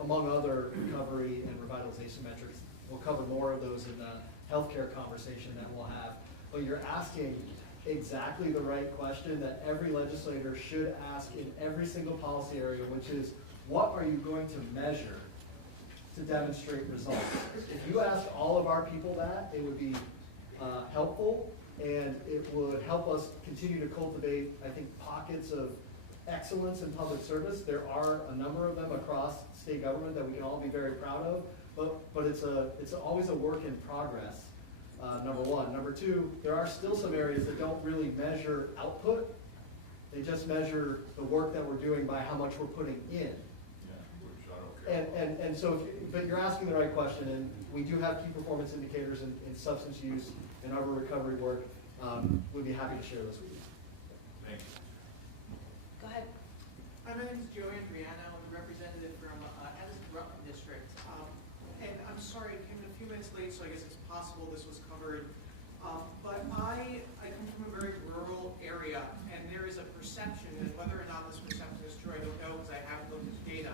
among other recovery and revitalization metrics, we'll cover more of those in the healthcare conversation that we'll have. But you're asking exactly the right question that every legislator should ask in every single policy area, which is, what are you going to measure to demonstrate results? If you ask all of our people that, it would be helpful, and it would help us continue to cultivate, I think, pockets of excellence in public service. There are a number of them across state government that we can all be very proud of, but it's always a work in progress. Number one. Number two, there are still some areas that don't really measure output. They just measure the work that we're doing by how much we're putting in. Yeah, which I don't care. And so, but you're asking the right question, and we do have key performance indicators in substance use and other recovery work. We'd be happy to share those with you. Thank you. Go ahead. Hi, my name is Joe Andriano. I'm a representative from Rutland District. And I'm sorry, I came in a few minutes late, so I guess it's possible this was covered. But I come from a very rural area, and there is a perception, and whether or not this perception is true, I don't know because I haven't looked at the data.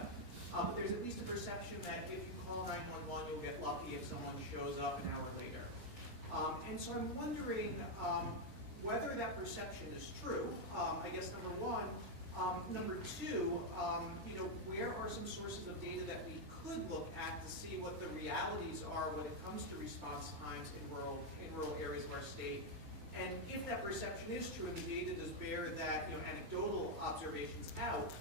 But there's at least a perception that if you call 911, you'll get lucky if someone shows up an hour later. And so I'm wondering whether that perception is true. I guess number one. Number two, where are some sources of data that we could look at to see what the realities are when it comes to response times in rural areas of our state? And if that perception is true and the data does bear that anecdotal observations out,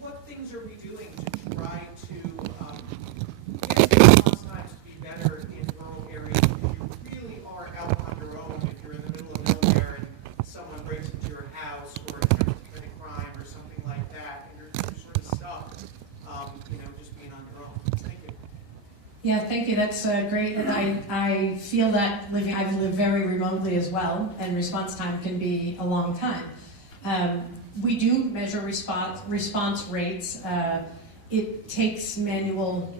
what things are we doing to try to get response times to be better in rural areas? If you really are out on your own, if you're in the middle of nowhere and someone breaks into your Yeah, thank you. That's great. And I feel that I've lived very remotely as well, and response time can be a long time. We do measure response rates. It takes manual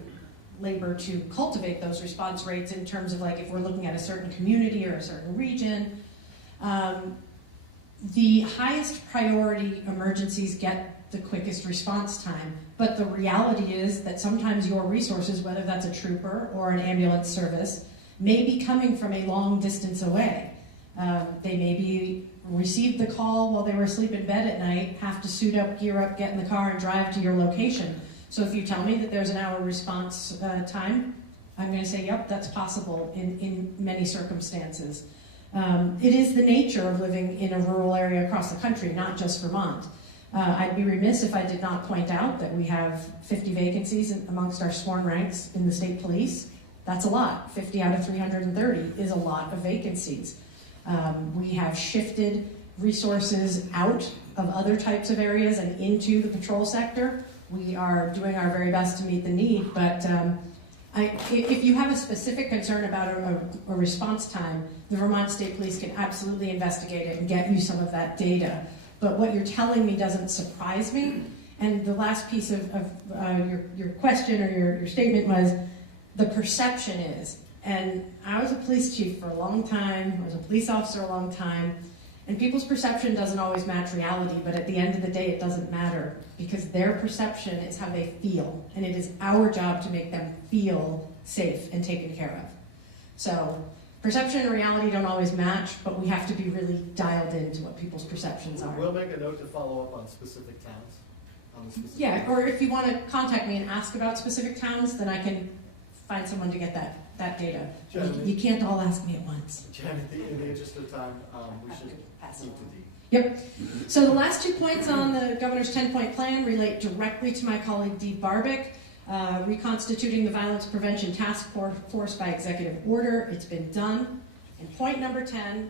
labor to cultivate those response rates in terms of, like, if we're looking at a certain community or a certain region. The highest priority emergencies get the quickest response time, but the reality is that sometimes your resources, whether that's a trooper or an ambulance service, may be coming from a long distance away. They maybe received the call while they were asleep in bed at night, have to suit up, gear up, get in the car, and drive to your location. So if you tell me that there's an hour response time, I'm going to say, yep, that's possible in many circumstances. It is the nature of living in a rural area across the country, not just Vermont. I'd be remiss if I did not point out that we have 50 vacancies amongst our sworn ranks in the state police. That's a lot. 50 out of 330 is a lot of vacancies. We have shifted resources out of other types of areas and into the patrol sector. We are doing our very best to meet the need, but if you have a specific concern about a response time, the Vermont State Police can absolutely investigate it and get you some of that data. But what you're telling me doesn't surprise me. And the last piece of your question or your statement was, the perception is, and I was a police chief for a long time, I was a police officer a long time, and people's perception doesn't always match reality, but at the end of the day, it doesn't matter, because their perception is how they feel, and it is our job to make them feel safe and taken care of. So perception and reality don't always match, but we have to be really dialed into what people's perceptions are. We'll make a note to follow up on specific towns. On the specific Yeah, or if you want to contact me and ask about specific towns, then I can find someone to get that data. You can't all ask me at once. Jen, in the interest of time, we should Pass move it to D. Yep. So the last 2 points on the governor's 10-point plan relate directly to my colleague Dee Barbic, reconstituting the Violence Prevention Task Force by executive order. It's been done. And point number 10,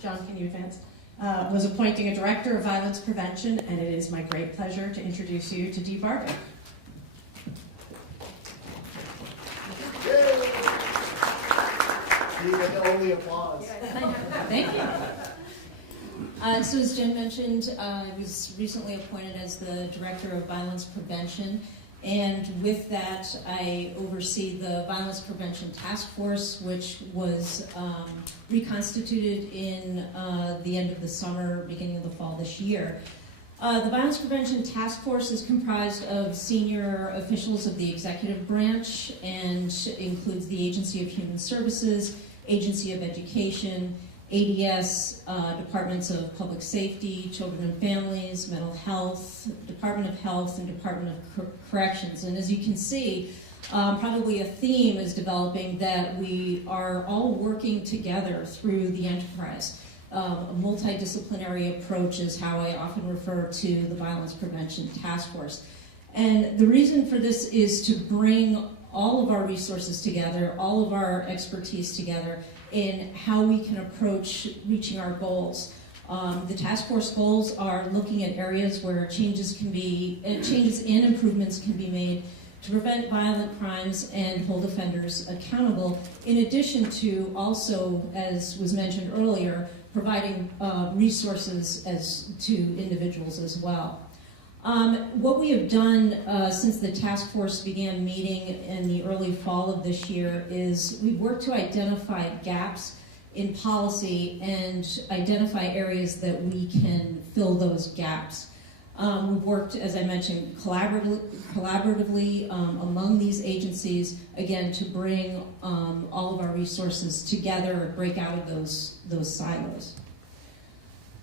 John, can you advance? Was appointing a director of violence prevention, and it is my great pleasure to introduce you to Dee Barbic. Yay! You get the only applause. Thank you. So as Jen mentioned, I was recently appointed as the Director of Violence Prevention, and with that I oversee the Violence Prevention Task Force, which was reconstituted in the end of the summer, beginning of the fall this year. The Violence Prevention Task Force is comprised of senior officials of the executive branch and includes the Agency of Human Services, Agency of Education, ADS, Departments of Public Safety, Children and Families, Mental Health, Department of Health, and Department of Corrections. And as you can see, probably a theme is developing that we are all working together through the enterprise. A multidisciplinary approach is how I often refer to the Violence Prevention Task Force. And the reason for this is to bring all of our resources together, all of our expertise together, in how we can approach reaching our goals. The task force goals are looking at areas where changes and improvements can be made to prevent violent crimes and hold offenders accountable, in addition to also, as was mentioned earlier, providing resources to individuals as well. What we have done since the task force began meeting in the early fall of this year is we've worked to identify gaps in policy and identify areas that we can fill those gaps. We've worked, as I mentioned, collaboratively among these agencies, again, to bring all of our resources together, break out of those silos.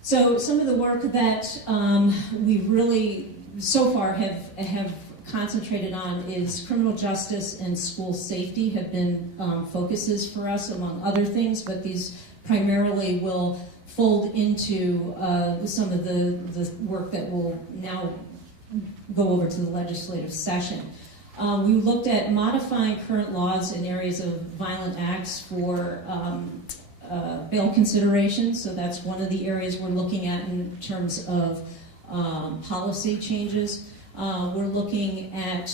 So some of the work that we really so far have concentrated on is criminal justice and school safety have been focuses for us, among other things, but these primarily will fold into some of the work that will now go over to the legislative session. We looked at modifying current laws in areas of violent acts for bail consideration, so that's one of the areas we're looking at in terms of policy changes. We're looking at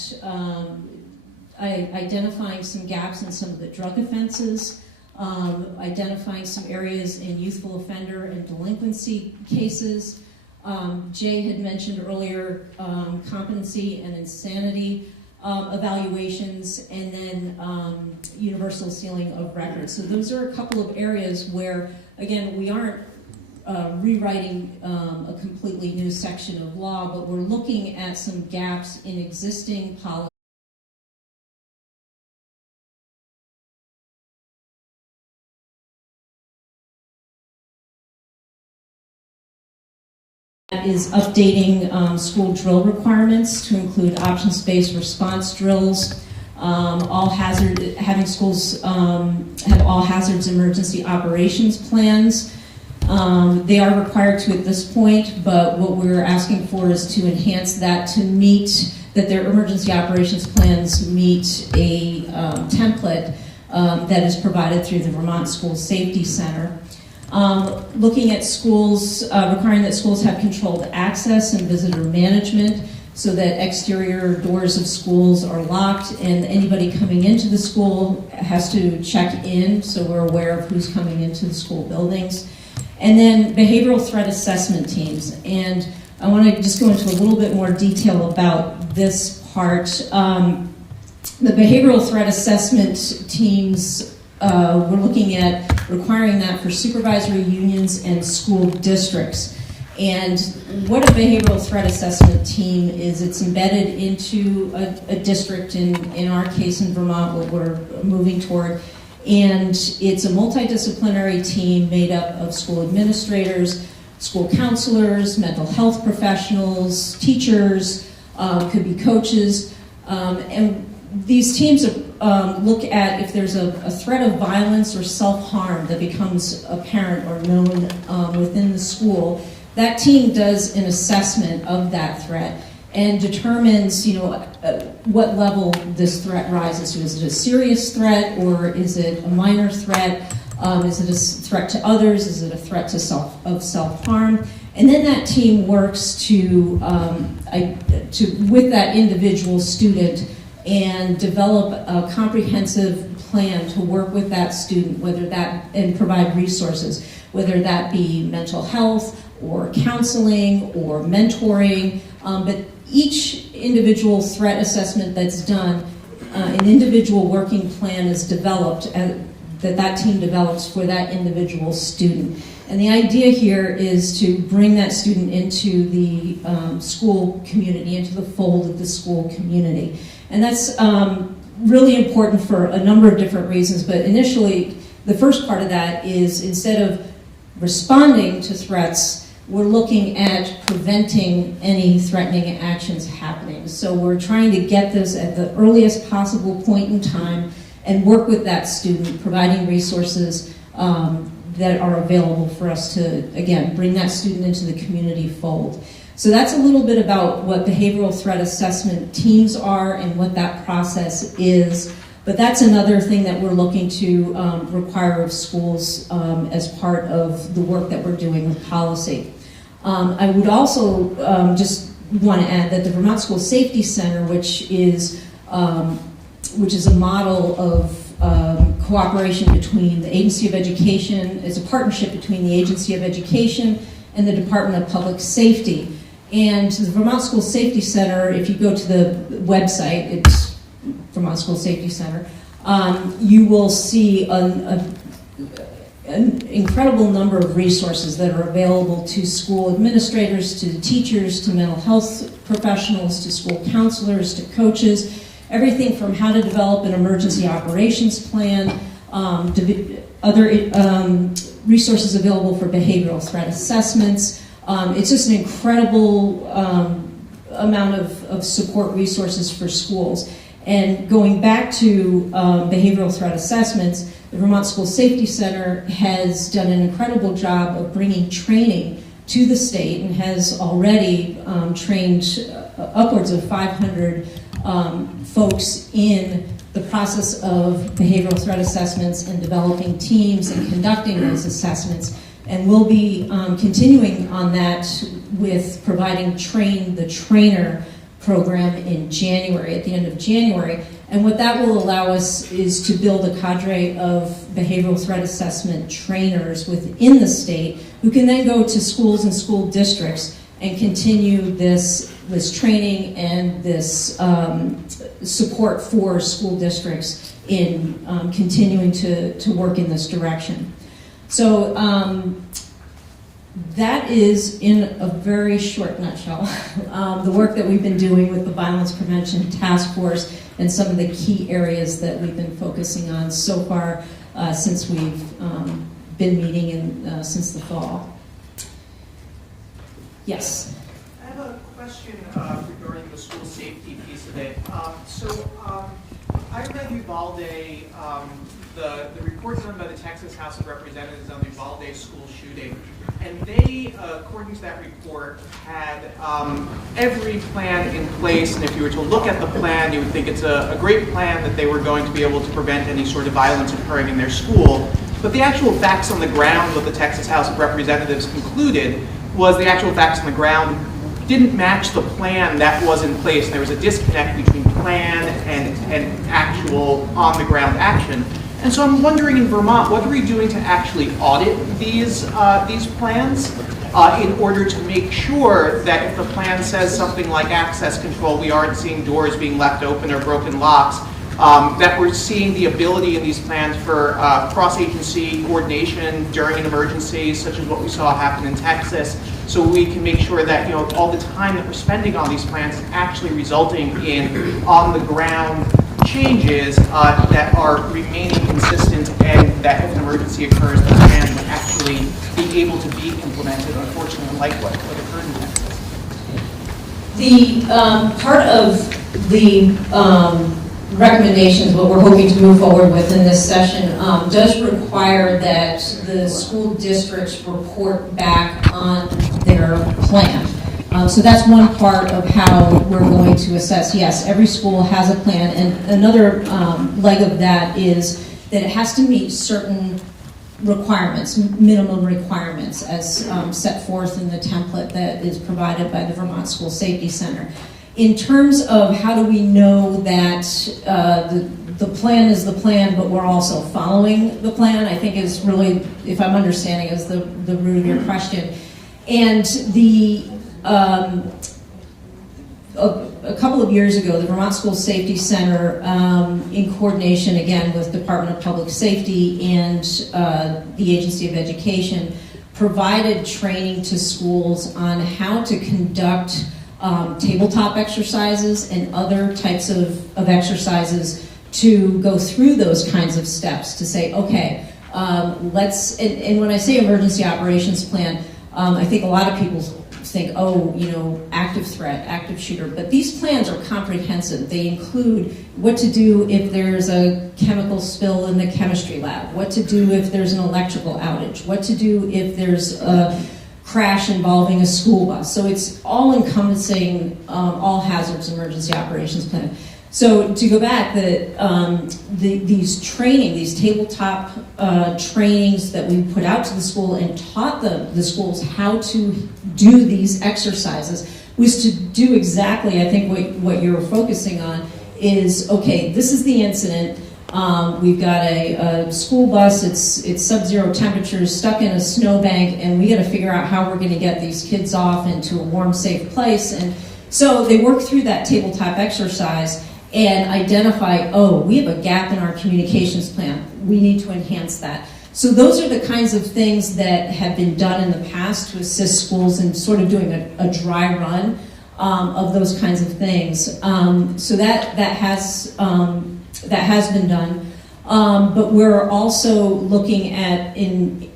identifying some gaps in some of the drug offenses, identifying some areas in youthful offender and delinquency cases. Jay had mentioned earlier competency and insanity evaluations, and then universal sealing of records. So those are a couple of areas where, again, we aren't rewriting a completely new section of law, but we're looking at some gaps in existing policies is updating school drill requirements to include options-based response drills, having schools have all hazards emergency operations plans. They are required to at this point, but what we're asking for is to enhance that to meet, that their emergency operations plans meet a template that is provided through the Vermont School Safety Center. Looking at schools, requiring that schools have controlled access and visitor management so that exterior doors of schools are locked and anybody coming into the school has to check in so we're aware of who's coming into the school buildings. And then behavioral threat assessment teams. And I want to just go into a little bit more detail about this part. The behavioral threat assessment teams, we're looking at requiring that for supervisory unions and school districts. And what a behavioral threat assessment team is, it's embedded into a district, in our case in Vermont, what we're moving toward. And it's a multidisciplinary team made up of school administrators, school counselors, mental health professionals, teachers, could be coaches. And these teams look at if there's a threat of violence or self-harm that becomes apparent or known within the school. That team does an assessment of that threat and determines, what level this threat rises to. Is it a serious threat, or is it a minor threat? Is it a threat to others? Is it a threat to self-harm? And then that team works to with that individual student and develop a comprehensive plan to work with that student, and provide resources, whether that be mental health or counseling or mentoring. But each individual threat assessment that's done, an individual working plan is developed that team develops for that individual student. And the idea here is to bring that student into the school community, into the fold of the school community. And that's really important for a number of different reasons, but initially, the first part of that is instead of responding to threats, we're looking at preventing any threatening actions happening. So we're trying to get this at the earliest possible point in time and work with that student, providing resources that are available for us to, again, bring that student into the community fold. So that's a little bit about what behavioral threat assessment teams are and what that process is. But that's another thing that we're looking to require of schools as part of the work that we're doing with policy. I would also just want to add that the Vermont School Safety Center, which is a model of cooperation between the Agency of Education, it's a partnership between the Agency of Education and the Department of Public Safety. And the Vermont School Safety Center, if you go to the website, it's Vermont School Safety Center, you will see an incredible number of resources that are available to school administrators, to teachers, to mental health professionals, to school counselors, to coaches, everything from how to develop an emergency operations plan, other resources available for behavioral threat assessments. It's just an incredible amount of support resources for schools. And going back to behavioral threat assessments, the Vermont School Safety Center has done an incredible job of bringing training to the state and has already trained upwards of 500 folks in the process of behavioral threat assessments and developing teams and conducting those assessments. And we'll be continuing on that with providing Train the Trainer program in January, at the end of January. And what that will allow us is to build a cadre of behavioral threat assessment trainers within the state who can then go to schools and school districts and continue this training and this support for school districts in continuing to work in this direction. So that is, in a very short nutshell, the work that we've been doing with the Violence Prevention Task Force and some of the key areas that we've been focusing on so far since we've been meeting since the fall. Yes? I have a question regarding the school safety piece of it. I read Uvalde, the report done by the Texas House of Representatives on the Uvalde school shooting, and they, according to that report, had every plan in place, and if you were to look at the plan, you would think it's a great plan that they were going to be able to prevent any sort of violence occurring in their school. But the actual facts on the ground, what the Texas House of Representatives concluded, was the actual facts on the ground didn't match the plan that was in place. There was a disconnect between plan and actual on-the-ground action. And so I'm wondering, in Vermont, what are we doing to actually audit these plans in order to make sure that if the plan says something like access control, we aren't seeing doors being left open or broken locks, that we're seeing the ability in these plans for cross-agency coordination during an emergency, such as what we saw happen in Texas, so we can make sure that all the time that we're spending on these plans is actually resulting in on-the-ground changes that are remaining consistent, and that if an emergency occurs, the plan will actually be able to be implemented, unfortunately, like what occurred in Texas. The part of the recommendations, what we're hoping to move forward with in this session, does require that the school districts report back on their plan. So that's one part of how we're going to assess. Yes, every school has a plan, and another leg of that is that it has to meet certain requirements, minimum requirements, as set forth in the template that is provided by the Vermont School Safety Center. In terms of how do we know that the plan is the plan, but we're also following the plan, I think is really, if I'm understanding, is the root of your question. And a couple of years ago, the Vermont School Safety Center, in coordination again with Department of Public Safety and the Agency of Education, provided training to schools on how to conduct tabletop exercises and other types of exercises to go through those kinds of steps to say, okay, and when I say emergency operations plan, I think a lot of people think, oh, active threat, active shooter, but these plans are comprehensive. They include what to do if there's a chemical spill in the chemistry lab, what to do if there's an electrical outage, what to do if there's a crash involving a school bus. So it's all encompassing all hazards emergency operations plan. So to go back, these tabletop trainings that we put out to the school and taught the schools how to do these exercises was to do exactly, I think what you're focusing on is, okay, this is the incident. We've got a school bus, it's sub-zero temperatures, stuck in a snowbank, and we got to figure out how we're going to get these kids off into a warm, safe place. And so they work through that tabletop exercise and identify, oh, we have a gap in our communications plan. We need to enhance that. So those are the kinds of things that have been done in the past to assist schools in sort of doing a dry run of those kinds of things. So that has been done. But we're also looking at in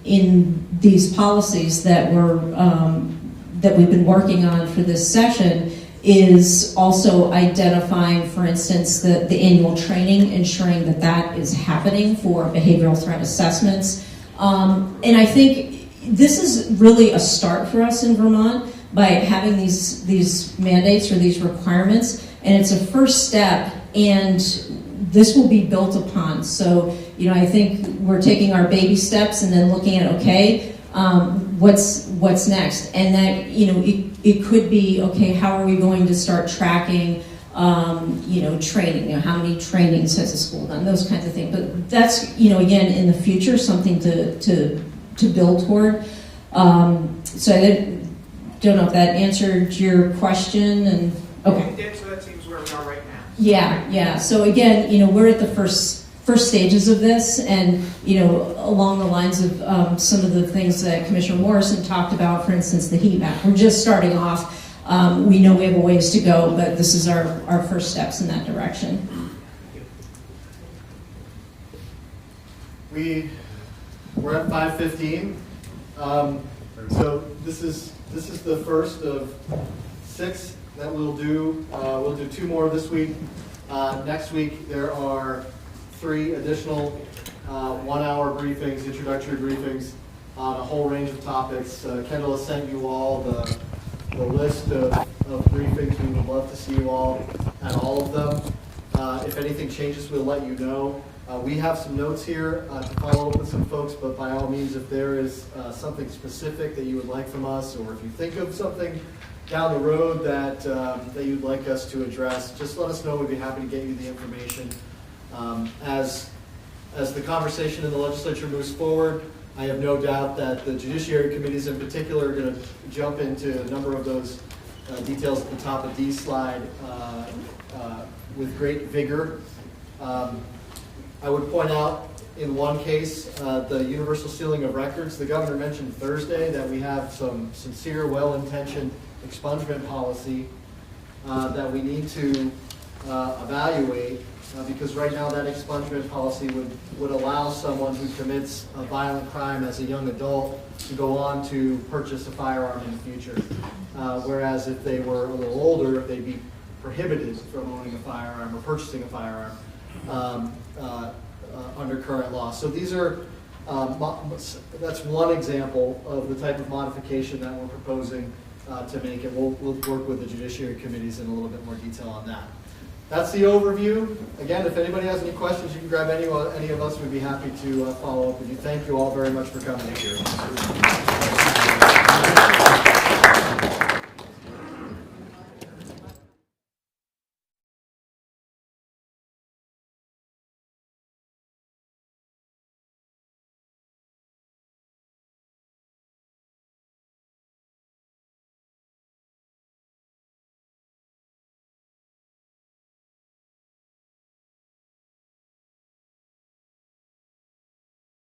these policies that we've been working on for this session is also identifying, for instance, the annual training, ensuring that is happening for behavioral threat assessments. And I think this is really a start for us in Vermont by having these mandates or these requirements, and it's a first step, and this will be built upon. So, I think we're taking our baby steps and then looking at, okay, what's next? And that, it could be, okay, how are we going to start tracking training, how many trainings has the school done, those kinds of things. But that's, again, in the future, something to build toward. So I don't know if that answered your question, and, okay. So that seems where we are right now. Yeah. So again, we're at the first stages of this, and along the lines of some of the things that Commissioner Morrison talked about, for instance, the heat map. We're just starting off. We know we have a ways to go, but this is our first steps in that direction. We're at 5:15. So this is the first of 6 that we'll do. We'll do 2 more this week. Next week there are 3 additional 1-hour briefings, introductory briefings on a whole range of topics. Kendall has sent you all the list of briefings. We would love to see you all at all of them. If anything changes, we'll let you know. We have some notes here to follow up with some folks, but by all means, if there is something specific that you would like from us, or if you think of something down the road that you'd like us to address, just let us know. We'd be happy to get you the information. As the conversation in the legislature moves forward, I have no doubt that the judiciary committees in particular are going to jump into a number of those details at the top of Dee's slide with great vigor. I would point out in one case, the universal sealing of records. The governor mentioned Thursday that we have some sincere, well-intentioned expungement policy that we need to evaluate, because right now that expungement policy would allow someone who commits a violent crime as a young adult to go on to purchase a firearm in the future. Whereas if they were a little older, they'd be prohibited from owning a firearm or purchasing a firearm under current law. So these are, that's one example of the type of modification that we're proposing to make it. We'll work with the judiciary committees in a little bit more detail on that. That's the overview. Again, if anybody has any questions, you can grab any of us. We'd be happy to follow up with you. Thank you all very much for coming here.